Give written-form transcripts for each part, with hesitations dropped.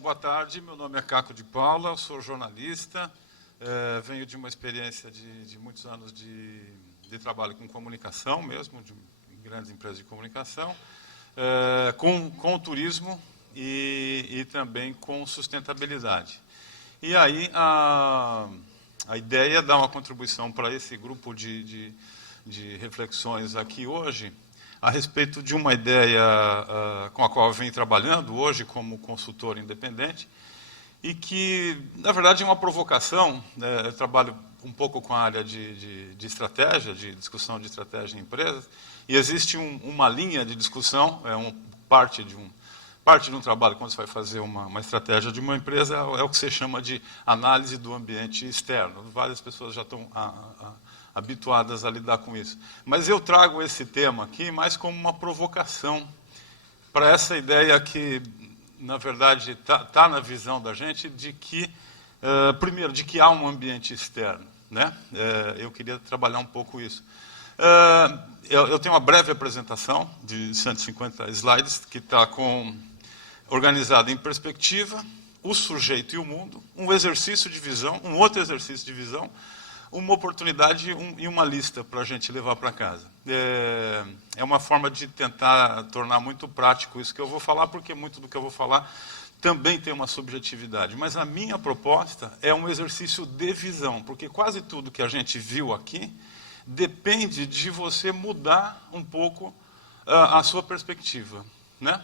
Boa tarde, meu nome é Caco de Paula, eu sou jornalista, venho de uma experiência de muitos anos de trabalho com comunicação mesmo, em grandes empresas de comunicação, com o turismo e também com sustentabilidade. E aí a ideia é dar uma contribuição para esse grupo de reflexões aqui hoje, a respeito de uma ideia com a qual eu venho trabalhando hoje como consultor independente e que, na verdade, é uma provocação. Eu trabalho um pouco com a área de estratégia, de discussão de estratégia em empresas, e existe uma linha de discussão, parte de um trabalho, quando você vai fazer uma estratégia de uma empresa, é o que você chama de análise do ambiente externo. Várias pessoas já estão habituadas a lidar com isso. Mas eu trago esse tema aqui mais como uma provocação para essa ideia que, na verdade, está na visão da gente de que, primeiro, de que há um ambiente externo, né? Eu queria trabalhar um pouco isso. Eu tenho uma breve apresentação de 150 slides que está organizada em perspectiva, o sujeito e o mundo, um exercício de visão, um outro exercício de visão, uma oportunidade e uma lista para a gente levar para casa. É uma forma de tentar tornar muito prático isso que eu vou falar, porque muito do que eu vou falar também tem uma subjetividade. Mas a minha proposta é um exercício de visão, porque quase tudo que a gente viu aqui depende de você mudar um pouco a sua perspectiva, né?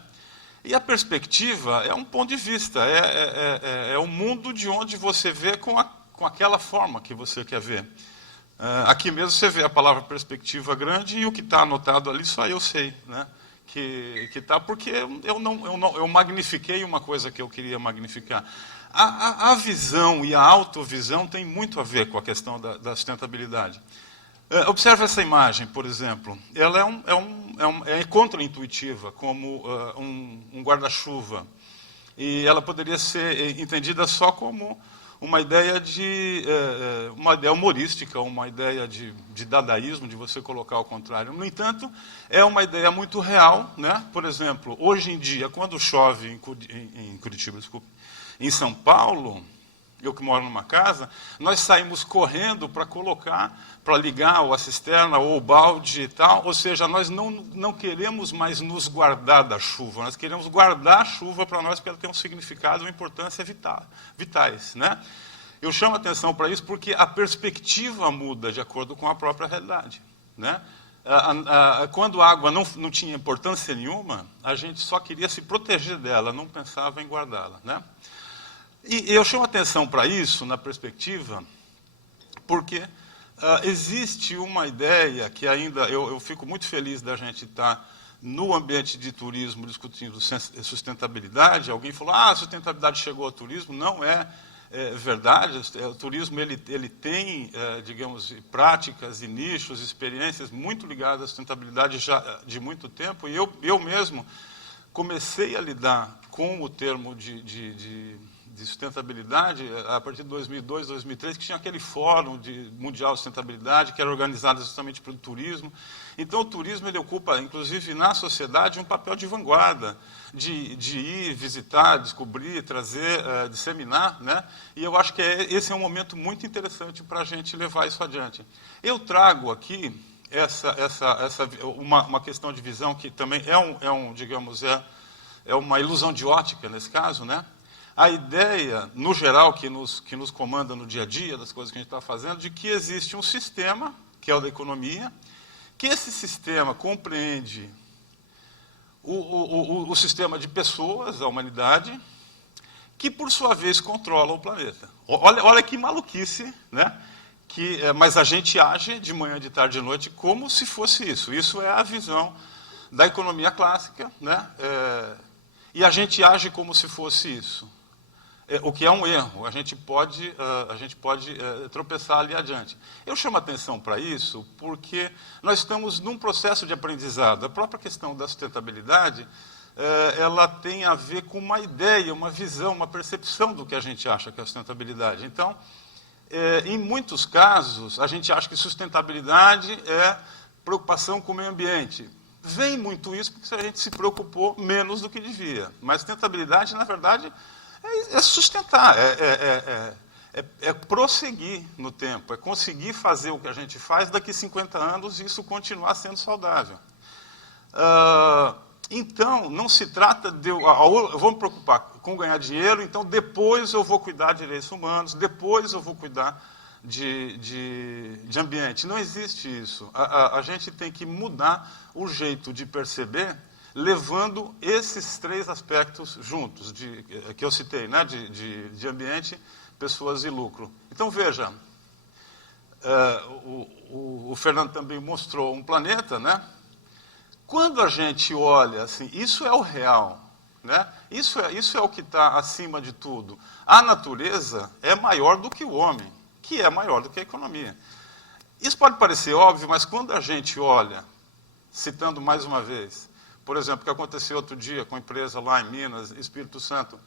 E a perspectiva é um ponto de vista, é o mundo de onde você vê com aquela forma que você quer ver. Aqui mesmo você vê a palavra perspectiva grande e o que está anotado ali só eu sei, né? Que está, porque eu magnifiquei uma coisa que eu queria magnificar. A visão e a autovisão tem muito a ver com a questão da sustentabilidade. Observe essa imagem, por exemplo. Ela é contraintuitiva, como um guarda-chuva. E ela poderia ser entendida só como uma ideia humorística, uma ideia de dadaísmo, de você colocar ao contrário. No entanto, é uma ideia muito real, né? Por exemplo, hoje em dia, quando chove em Curitiba, desculpe, em São Paulo, eu que moro numa casa, nós saímos correndo para ligar a cisterna ou o balde e tal, ou seja, nós não queremos mais nos guardar da chuva, nós queremos guardar a chuva para nós, porque ela tem um significado e uma importância vitais, né? Eu chamo a atenção para isso porque a perspectiva muda de acordo com a própria realidade, né? Quando a água não tinha importância nenhuma, a gente só queria se proteger dela, não pensava em guardá-la, né? E eu chamo atenção para isso, na perspectiva, porque existe uma ideia que ainda, eu fico muito feliz da gente estar no ambiente de turismo discutindo sustentabilidade. Alguém falou, a sustentabilidade chegou ao turismo. Não é verdade. O turismo ele tem, digamos, práticas e nichos, experiências muito ligadas à sustentabilidade já de muito tempo. E eu mesmo comecei a lidar com o termo de sustentabilidade a partir de 2002, 2003, que tinha aquele fórum mundial de sustentabilidade que era organizado justamente pelo turismo. Então, o turismo ele ocupa, inclusive na sociedade, um papel de vanguarda, de ir, visitar, descobrir, trazer, disseminar, né? E eu acho que esse é um momento muito interessante para a gente levar isso adiante. Eu trago aqui uma questão de visão que também digamos, é uma ilusão de ótica nesse caso, né? A ideia, no geral, que nos comanda no dia a dia, das coisas que a gente está fazendo, de que existe um sistema, que é o da economia, que esse sistema compreende o sistema de pessoas, a humanidade, que, por sua vez, controla o planeta. Olha que maluquice, né? Mas a gente age de manhã, de tarde e de noite como se fosse isso. Isso é a visão da economia clássica, né? E a gente age como se fosse isso. O que é um erro, a gente pode tropeçar ali adiante. Eu chamo a atenção para isso porque nós estamos num processo de aprendizado. A própria questão da sustentabilidade, ela tem a ver com uma ideia, uma visão, uma percepção do que a gente acha que é a sustentabilidade. Então, em muitos casos, a gente acha que sustentabilidade é preocupação com o meio ambiente. Vem muito isso porque a gente se preocupou menos do que devia. Mas sustentabilidade, na verdade, É sustentar, é prosseguir no tempo, é conseguir fazer o que a gente faz daqui a 50 anos e isso continuar sendo saudável. Então, não se trata de eu vou me preocupar com ganhar dinheiro, então depois eu vou cuidar de direitos humanos, depois eu vou cuidar de ambiente. Não existe isso. A gente tem que mudar o jeito de perceber, levando esses três aspectos juntos, que eu citei, né, de ambiente, pessoas e lucro. Então, veja, o Fernando também mostrou um planeta, né? Quando a gente olha assim, isso é o real, né? Isso é o que está acima de tudo. A natureza é maior do que o homem, que é maior do que a economia. Isso pode parecer óbvio, mas quando a gente olha, citando mais uma vez, por exemplo, o que aconteceu outro dia com a empresa lá em Minas, Espírito Santo,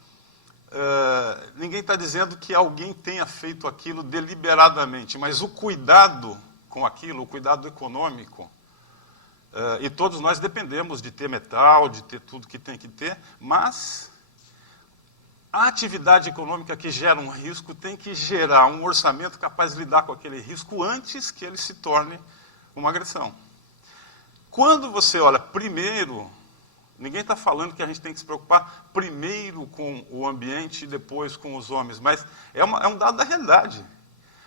ninguém está dizendo que alguém tenha feito aquilo deliberadamente, mas o cuidado com aquilo, o cuidado econômico, e todos nós dependemos de ter metal, de ter tudo que tem que ter, mas a atividade econômica que gera um risco tem que gerar um orçamento capaz de lidar com aquele risco antes que ele se torne uma agressão. Quando você olha primeiro, ninguém está falando que a gente tem que se preocupar primeiro com o ambiente e depois com os homens, mas é um dado da realidade.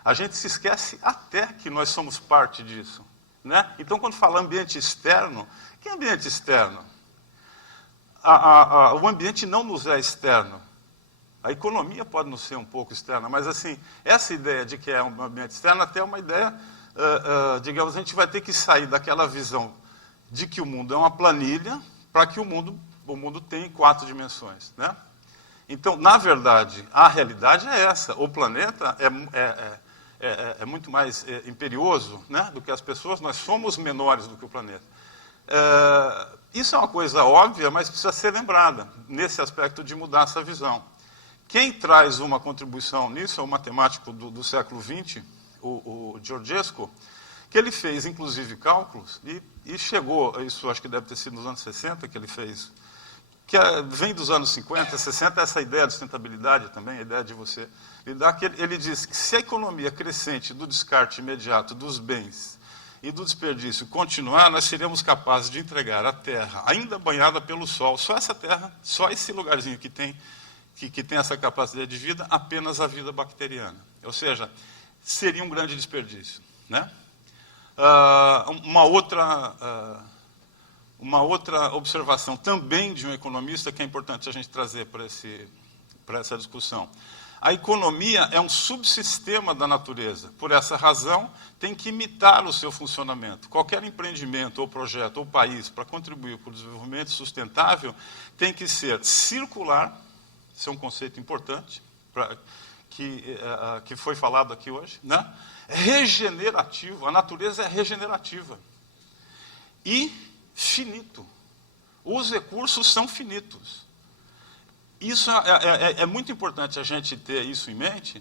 A gente se esquece até que nós somos parte disso. Né? Então, quando fala ambiente externo, que ambiente externo? O ambiente não nos é externo. A economia pode nos ser um pouco externa, mas assim, essa ideia de que é um ambiente externo até é uma ideia, digamos, a gente vai ter que sair daquela visão de que o mundo é uma planilha para que o mundo tenha 4 dimensões. Né? Então, na verdade, a realidade é essa. O planeta é muito mais imperioso, né, do que as pessoas, nós somos menores do que o planeta. Isso é uma coisa óbvia, mas precisa ser lembrada, nesse aspecto de mudar essa visão. Quem traz uma contribuição nisso é o matemático do século XX, o Georgescu, que ele fez, inclusive, cálculos, e chegou, isso acho que deve ter sido nos anos 60 que ele fez, que vem dos anos 50, 60, essa ideia de sustentabilidade também, a ideia de você lidar, que ele diz que se a economia crescente do descarte imediato dos bens e do desperdício continuar, nós seremos capazes de entregar a Terra, ainda banhada pelo Sol, só essa Terra, só esse lugarzinho que tem essa capacidade de vida, apenas a vida bacteriana. Ou seja, seria um grande desperdício. Né? Uma outra observação também de um economista que é importante a gente trazer para essa discussão. A economia é um subsistema da natureza. Por essa razão, tem que imitar o seu funcionamento. Qualquer empreendimento, ou projeto, ou país, para contribuir para o desenvolvimento sustentável, tem que ser circular, esse é um conceito importante, que foi falado aqui hoje, né? Regenerativo, a natureza é regenerativa. E finito. Os recursos são finitos. Isso é muito importante a gente ter isso em mente,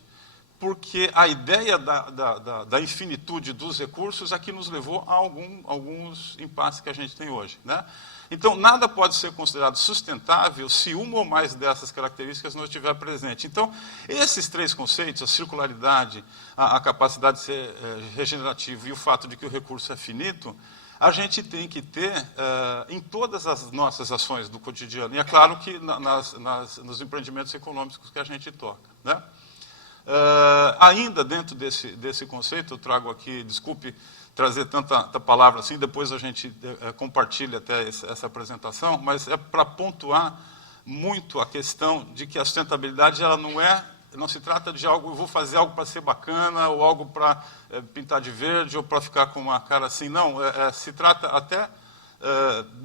porque a ideia da infinitude dos recursos é que nos levou a alguns impasses que a gente tem hoje. Né? Então, nada pode ser considerado sustentável se uma ou mais dessas características não estiver presente. Então, esses 3 conceitos, a circularidade, a capacidade de ser regenerativo e o fato de que o recurso é finito, a gente tem que ter em todas as nossas ações do cotidiano. E é claro que nos empreendimentos econômicos que a gente toca. Né? Ainda dentro desse conceito, eu trago aqui, desculpe trazer tanta palavra assim, depois a gente compartilha até essa apresentação, mas é para pontuar muito a questão de que a sustentabilidade ela não se trata de algo, eu vou fazer algo para ser bacana, ou algo para pintar de verde, ou para ficar com uma cara assim. Não, se trata até...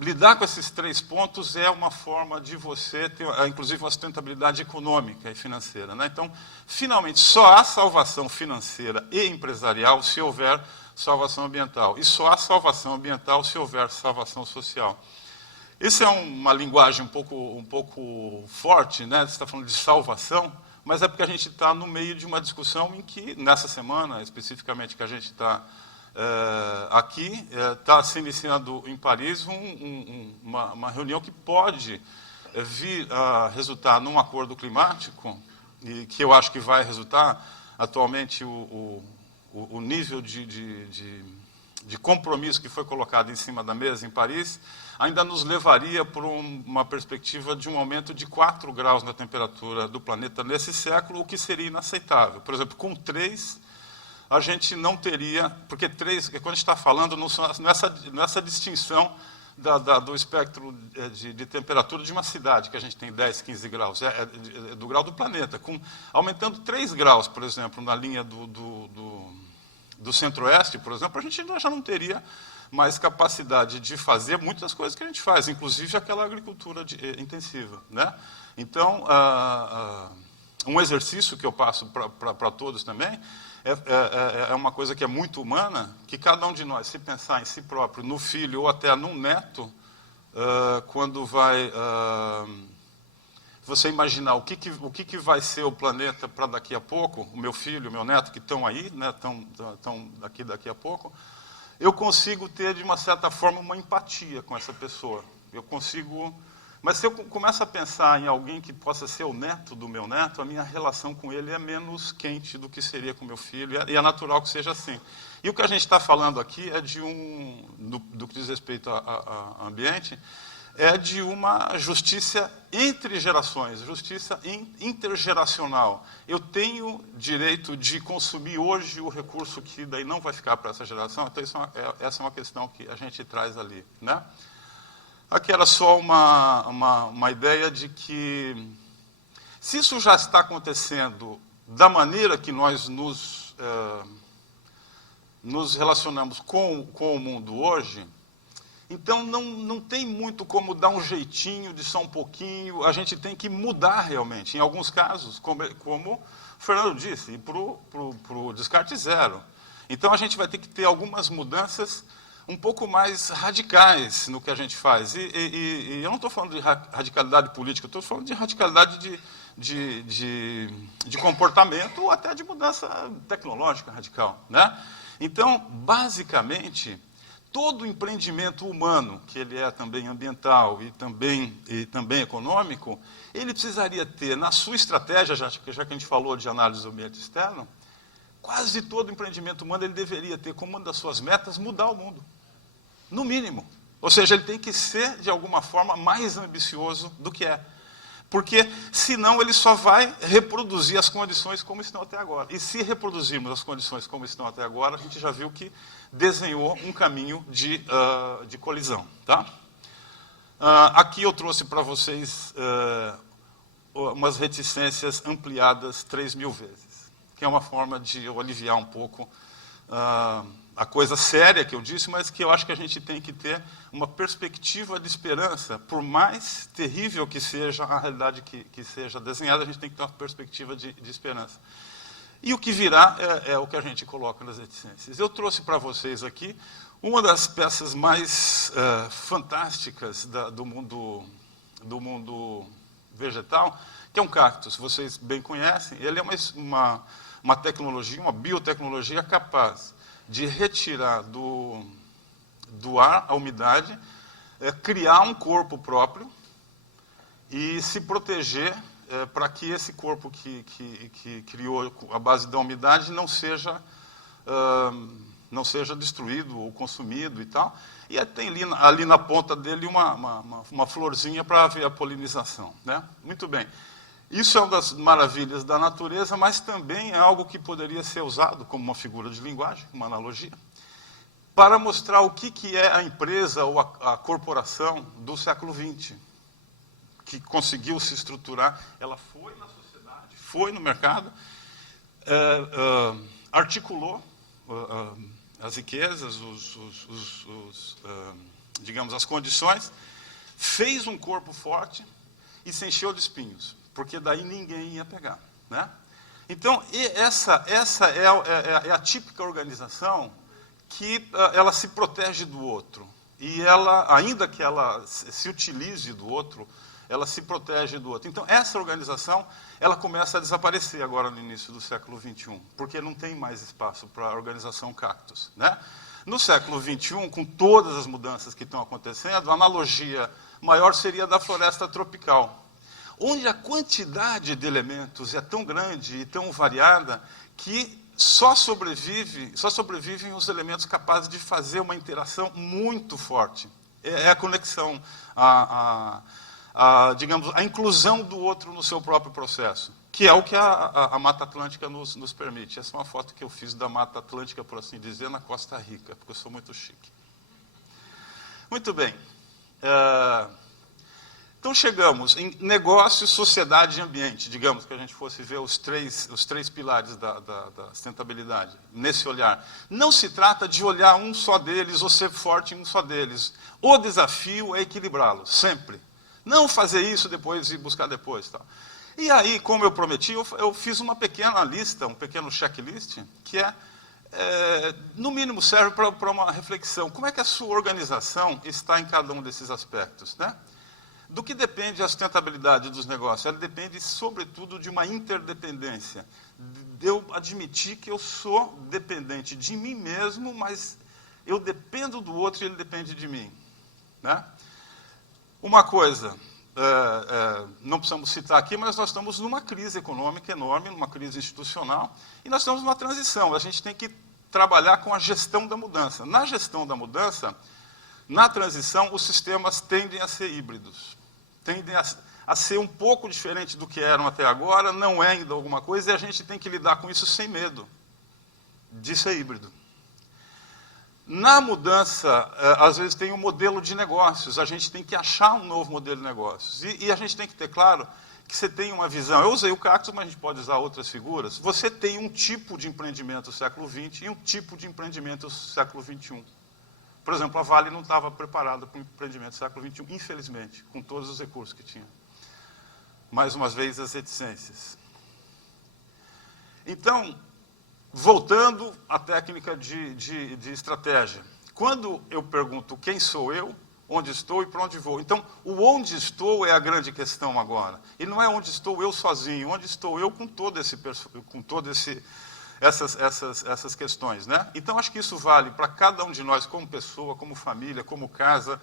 lidar com esses 3 pontos é uma forma de você ter, inclusive, uma sustentabilidade econômica e financeira. Né? Então, finalmente, só há salvação financeira e empresarial se houver salvação ambiental. E só há salvação ambiental se houver salvação social. Isso é uma linguagem um pouco forte, né? Você está falando de salvação, mas é porque a gente está no meio de uma discussão em que, nessa semana, especificamente, que a gente está aqui, está se iniciando em Paris uma reunião que pode vir a resultar num acordo climático, e que eu acho que vai resultar, atualmente o nível de compromisso que foi colocado em cima da mesa em Paris, ainda nos levaria por uma perspectiva de um aumento de 4 graus na temperatura do planeta nesse século, o que seria inaceitável. Por exemplo, com 3, a gente não teria, porque 3, quando a gente está falando, nessa distinção do espectro de temperatura de uma cidade, que a gente tem 10, 15 graus, é do grau do planeta. Aumentando 3 graus, por exemplo, na linha do centro-oeste, por exemplo, a gente já não teria mais capacidade de fazer muitas coisas que a gente faz, inclusive aquela agricultura intensiva, né? Então, um exercício que eu passo para todos também é uma coisa que é muito humana, que cada um de nós, se pensar em si próprio, no filho ou até num neto, quando vai você imaginar o que vai ser o planeta para daqui a pouco, o meu filho, o meu neto que estão aí, né, estão daqui a pouco, eu consigo ter, de uma certa forma, uma empatia com essa pessoa. Eu consigo... Mas se eu começo a pensar em alguém que possa ser o neto do meu neto, a minha relação com ele é menos quente do que seria com meu filho, e é natural que seja assim. E o que a gente está falando aqui é do que diz respeito ao ambiente, é de uma justiça entre gerações, justiça intergeracional. Eu tenho direito de consumir hoje o recurso que daí não vai ficar para essa geração, então essa é uma questão que a gente traz ali, né? Aqui era só uma ideia de que, se isso já está acontecendo da maneira que nós nos relacionamos com o mundo hoje, então não tem muito como dar um jeitinho de só um pouquinho, a gente tem que mudar realmente. Em alguns casos, como o Fernando disse, para o descarte zero. Então a gente vai ter que ter algumas mudanças um pouco mais radicais no que a gente faz. E eu não estou falando de radicalidade política, eu estou falando de radicalidade de comportamento ou até de mudança tecnológica radical, né? Então, basicamente, todo empreendimento humano, que ele é também ambiental e também econômico, ele precisaria ter na sua estratégia, já que a gente falou de análise do ambiente externo, quase todo empreendimento humano ele deveria ter como uma das suas metas mudar o mundo, no mínimo. Ou seja, ele tem que ser, de alguma forma, mais ambicioso do que é. Porque, senão, ele só vai reproduzir as condições como estão até agora. E se reproduzirmos as condições como estão até agora, a gente já viu que desenhou um caminho de colisão. Tá? Aqui eu trouxe para vocês umas reticências ampliadas 3.000 vezes, que é uma forma de eu aliviar um pouco a coisa séria que eu disse, mas que eu acho que a gente tem que ter uma perspectiva de esperança. Por mais terrível que seja a realidade que seja desenhada, a gente tem que ter uma perspectiva de esperança. E o que virá é o que a gente coloca nas reticências. Eu trouxe para vocês aqui uma das peças mais fantásticas do mundo vegetal, que é um cactus. Vocês bem conhecem. Ele é uma tecnologia, uma biotecnologia capaz de retirar do ar a umidade, criar um corpo próprio e se proteger para que esse corpo que criou a base da umidade não seja destruído ou consumido e tal. E tem ali na ponta dele uma florzinha para haver a polinização, né? Muito bem. Isso é uma das maravilhas da natureza, mas também é algo que poderia ser usado como uma figura de linguagem, uma analogia, para mostrar o que é a empresa ou a corporação do século XX, que conseguiu se estruturar. Ela foi na sociedade, foi no mercado, articulou as riquezas, digamos, as condições, fez um corpo forte e se encheu de espinhos, porque daí ninguém ia pegar, né? Então, essa é a típica organização que ela se protege do outro. E ela, ainda que ela se utilize do outro, ela se protege do outro. Então, essa organização, ela começa a desaparecer agora no início do século XXI, porque não tem mais espaço para a organização cactus, né? No século XXI, com todas as mudanças que estão acontecendo, a analogia maior seria a da floresta tropical, onde a quantidade de elementos é tão grande e tão variada que só sobrevivem os elementos capazes de fazer uma interação muito forte. É a conexão, digamos, a inclusão do outro no seu próprio processo, que é o que a Mata Atlântica nos permite. Essa é uma foto que eu fiz da Mata Atlântica, por assim dizer, na Costa Rica, porque eu sou muito chique. Muito bem. Então, chegamos em negócio, sociedade e ambiente, digamos que a gente fosse ver os três pilares da sustentabilidade, nesse olhar. Não se trata de olhar um só deles ou ser forte em um só deles. O desafio é equilibrá-los, sempre. Não fazer isso depois e buscar depois. Tal. E aí, como eu prometi, eu fiz uma pequena lista, um pequeno checklist, que no mínimo serve para uma reflexão. Como é que a sua organização está em cada um desses aspectos, né? Do que depende a sustentabilidade dos negócios? Ela depende, sobretudo, de uma interdependência. De eu admitir que eu sou dependente de mim mesmo, mas eu dependo do outro e ele depende de mim, né? Uma coisa, não precisamos citar aqui, mas nós estamos numa crise econômica enorme, numa crise institucional, e nós estamos numa transição. A gente tem que trabalhar com a gestão da mudança. Na gestão da mudança, na transição, os sistemas tendem a ser híbridos. Tendem a ser um pouco diferente do que eram até agora, não é ainda alguma coisa, e a gente tem que lidar com isso sem medo de ser híbrido. Na mudança, às vezes tem um modelo de negócios, a gente tem que achar um novo modelo de negócios. E a gente tem que ter claro que você tem uma visão. Eu usei o cactus, mas a gente pode usar outras figuras. Você tem um tipo de empreendimento do século XX e um tipo de empreendimento do século XXI. Por exemplo, a Vale não estava preparada para o empreendimento do século XXI, infelizmente, com todos os recursos que tinha. Mais uma vez, as reticências. Então, voltando à técnica de estratégia. Quando eu pergunto quem sou eu, onde estou e para onde vou. Então, o onde estou é a grande questão agora. E não é onde estou eu sozinho, onde estou eu com essas questões, né? Então, acho que isso vale para cada um de nós, como pessoa, como família, como casa,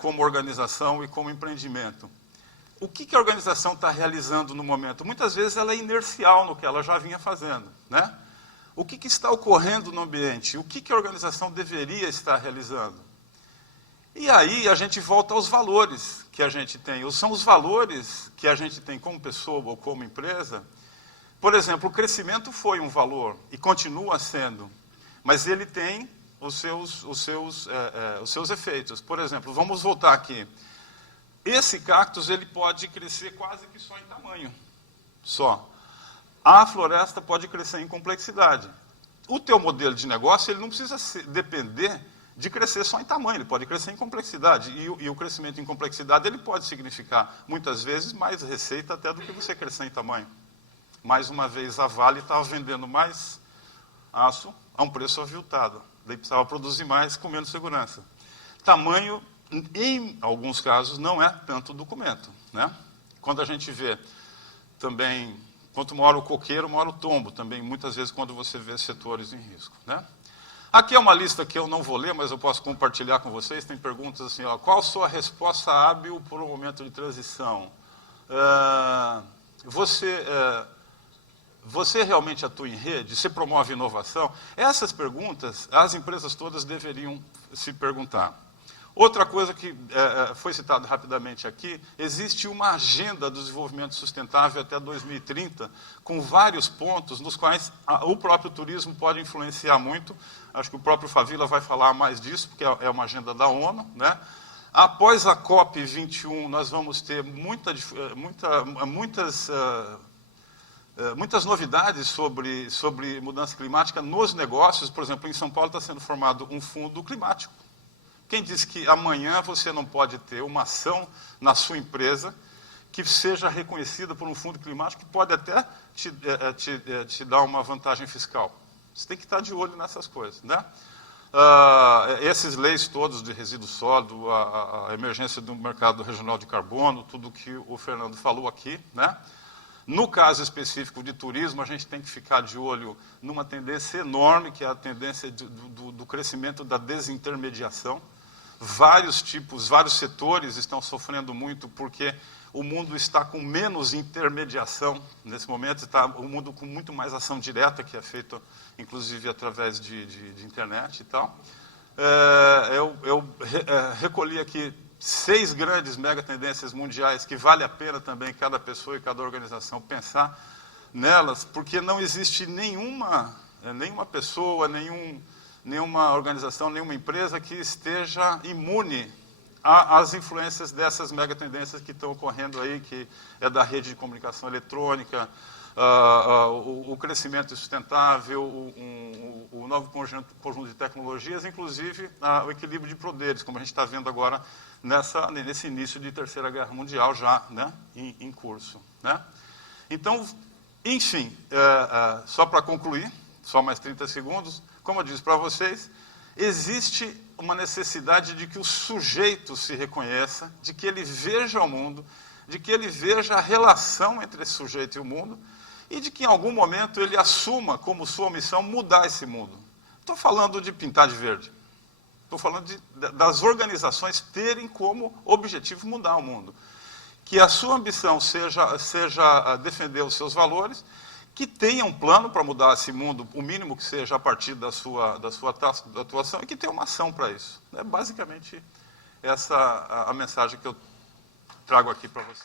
como organização e como empreendimento. O que a organização está realizando no momento? Muitas vezes ela é inercial no que ela já vinha fazendo, né? O que está ocorrendo no ambiente? O que a organização deveria estar realizando? E aí a gente volta aos valores que a gente tem. São os valores que a gente tem como pessoa ou como empresa. Por exemplo, o crescimento foi um valor e continua sendo, mas ele tem os seus efeitos. Por exemplo, vamos voltar aqui. Esse cactus ele pode crescer quase que só em tamanho, só. A floresta pode crescer em complexidade. O teu modelo de negócio ele não precisa depender de crescer só em tamanho, ele pode crescer em complexidade. E o crescimento em complexidade ele pode significar, muitas vezes, mais receita até do que você crescer em tamanho. Mais uma vez, a Vale estava vendendo mais aço a um preço aviltado. Daí precisava produzir mais com menos segurança. Tamanho, em alguns casos, não é tanto documento, né? Quando a gente vê também, quanto maior o coqueiro, maior o tombo, também muitas vezes quando você vê setores em risco, né? Aqui é uma lista que eu não vou ler, mas eu posso compartilhar com vocês. Tem perguntas assim, ó, qual a sua resposta hábil por um momento de transição? Você realmente atua em rede? Você promove inovação? Essas perguntas, as empresas todas deveriam se perguntar. Outra coisa que foi citada rapidamente aqui, existe uma agenda do desenvolvimento sustentável até 2030, com vários pontos nos quais o próprio turismo pode influenciar muito. Acho que o próprio Favila vai falar mais disso, porque é uma agenda da ONU, né? Após a COP21, nós vamos ter muitas novidades sobre mudança climática nos negócios. Por exemplo, em São Paulo está sendo formado um fundo climático. Quem diz que amanhã você não pode ter uma ação na sua empresa que seja reconhecida por um fundo climático que pode até te dar uma vantagem fiscal? Você tem que estar de olho nessas coisas, né? Esses leis todos de resíduo sólido, a emergência do mercado regional de carbono, tudo que o Fernando falou aqui, né? No caso específico de turismo, a gente tem que ficar de olho numa tendência enorme, que é a tendência do crescimento da desintermediação. vários tipos, vários setores estão sofrendo muito porque o mundo está com menos intermediação nesse momento, está o mundo com muito mais ação direta, que é feita, inclusive, através de internet e tal. Eu recolhi aqui 6 grandes megatendências mundiais que vale a pena também cada pessoa e cada organização pensar nelas, porque não existe nenhuma pessoa, nenhuma organização, nenhuma empresa que esteja imune às influências dessas megatendências que estão ocorrendo aí, que é da rede de comunicação eletrônica, o crescimento sustentável, o novo conjunto de tecnologias, inclusive o equilíbrio de poderes, como a gente está vendo agora nesse início de Terceira Guerra Mundial já, né, em curso. Né? Então, enfim, só para concluir, só mais 30 segundos, como eu disse para vocês, existe uma necessidade de que o sujeito se reconheça, de que ele veja o mundo, de que ele veja a relação entre esse sujeito e o mundo, e de que em algum momento ele assuma como sua missão mudar esse mundo. Estou falando de pintar de verde. Estou falando das organizações terem como objetivo mudar o mundo. Que a sua ambição seja defender os seus valores, que tenha um plano para mudar esse mundo, o mínimo que seja a partir da sua atuação, e que tenha uma ação para isso. É basicamente essa a mensagem que eu trago aqui para você.